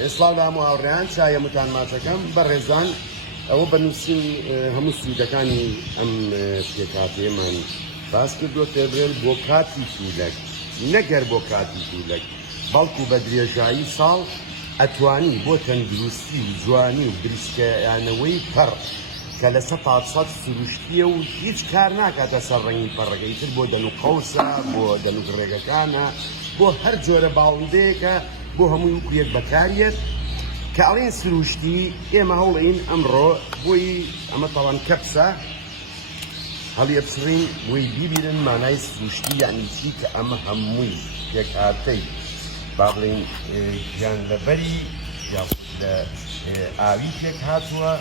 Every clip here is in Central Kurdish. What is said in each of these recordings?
ئێستا لە هەموو چایەمتان ماچەکەم بەڕێزان ئەوە بەنووسین هەموو سوودەکانی ئەم پێکهاتەیەمان باس کردووە تێبرێن بۆ کاتی توولەک نەگەر بۆ کاتی توولەک بەڵکو بە درێژایی ساڵ ئەتوانی بۆ تەندروستی و جوانی و بریسکەیانەوەی پەڕ کە لە 100% سروشتیە و هیچ کار ناکاتە سەر ڕەنگی پەڕەکەی تر بۆ دەن و قەوسە بۆ دەن و ڕێگەکانە بۆ هەر جۆرە باڵندەیەکە بۆ هەمووی وکوێک بەکارێت کە ئەڵێن سروشتی ئێمە هەوڵین ئەمڕۆ بۆی ئەمە تەوان کەپسە هەڵیە بچڕین بۆی بیبیرن مانای سروشتی یعنی چی کە ئەمە هەمووی پێکهاتەی با بڵێن گیانلەبەری یا لە ئاوی پێک هاتووە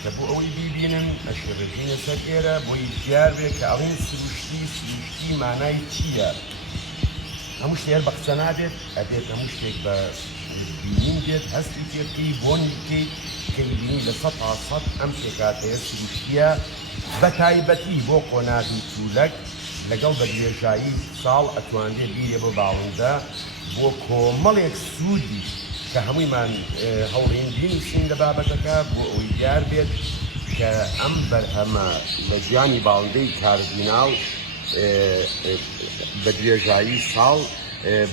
کە بۆ ئەوەی بیبینن ئەشێڕژینە سەر ئێرە بۆی دیار بێت کە ئەڵێن سروشتی مانای چییە هەموو شتێر بە قسە نابێت ئەبێت هەموو شتێک بە بینین دێت هەستی پێ بکەی بۆنی بکەیت کە بینی لە 100% ئەم پێکهاتەیە سروشتیە بە تایبەتی بۆ قۆناغی توولەک لەگەڵ بە درێژایی ساڵ ئەتوانرێت بیرێ بۆ باڵندە بۆ کۆمەڵێک سوودی کە هەموویمان هەوڵێن بینوسین لە بابەتەکە بۆ ئەوەی دیار بێت کە ئەم بەرهەمە لە ژیانی باڵندەی کاربیناو بە درێژایی ساڵ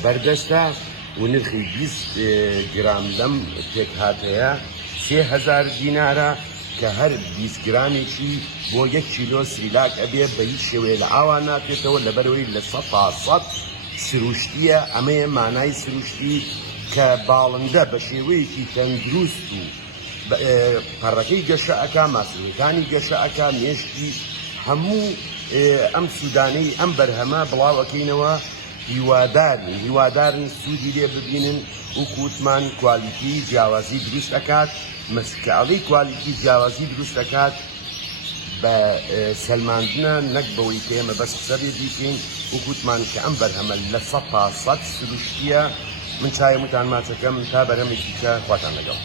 بەردەستە و نرخی 20 گرام لەم پێکهاتەیە 3000 دینارە کە هەر 20 گرامێکی بۆ 1 کیلۆ سیلاک ئەبێ بە هیچ شێوەیە لە ئاوا ناکرێتەوە لەبەرەوەی لە 100% سروشتیە ئەمەیە مانای سروشتی کە باڵندە بە شێوەیەکی تەندروست و پەڕەکەی گەشە ئەکا ماسوولەکانی گەشە ئەکا مێشکی هەموو ئەم سوودانەی ئەم بەرهەمە بڵاوەکەینەوە هیوادارن سوودی لێ ببینن و کووتمان کوالیتی جیاوازی دروست ئەکات مەسکاڵی کوالیتی جیاوازی دروست ئەکات بە سەلماندنە نەک بەوەی کە ئێمە بەس قسە بێ بیکەین و کووتمان کە ئەم بەرهەمە لە 100% سروشتیە من چایەمتان ماچەکەم تا بەرەمێکی کە خواتان لەگەڵ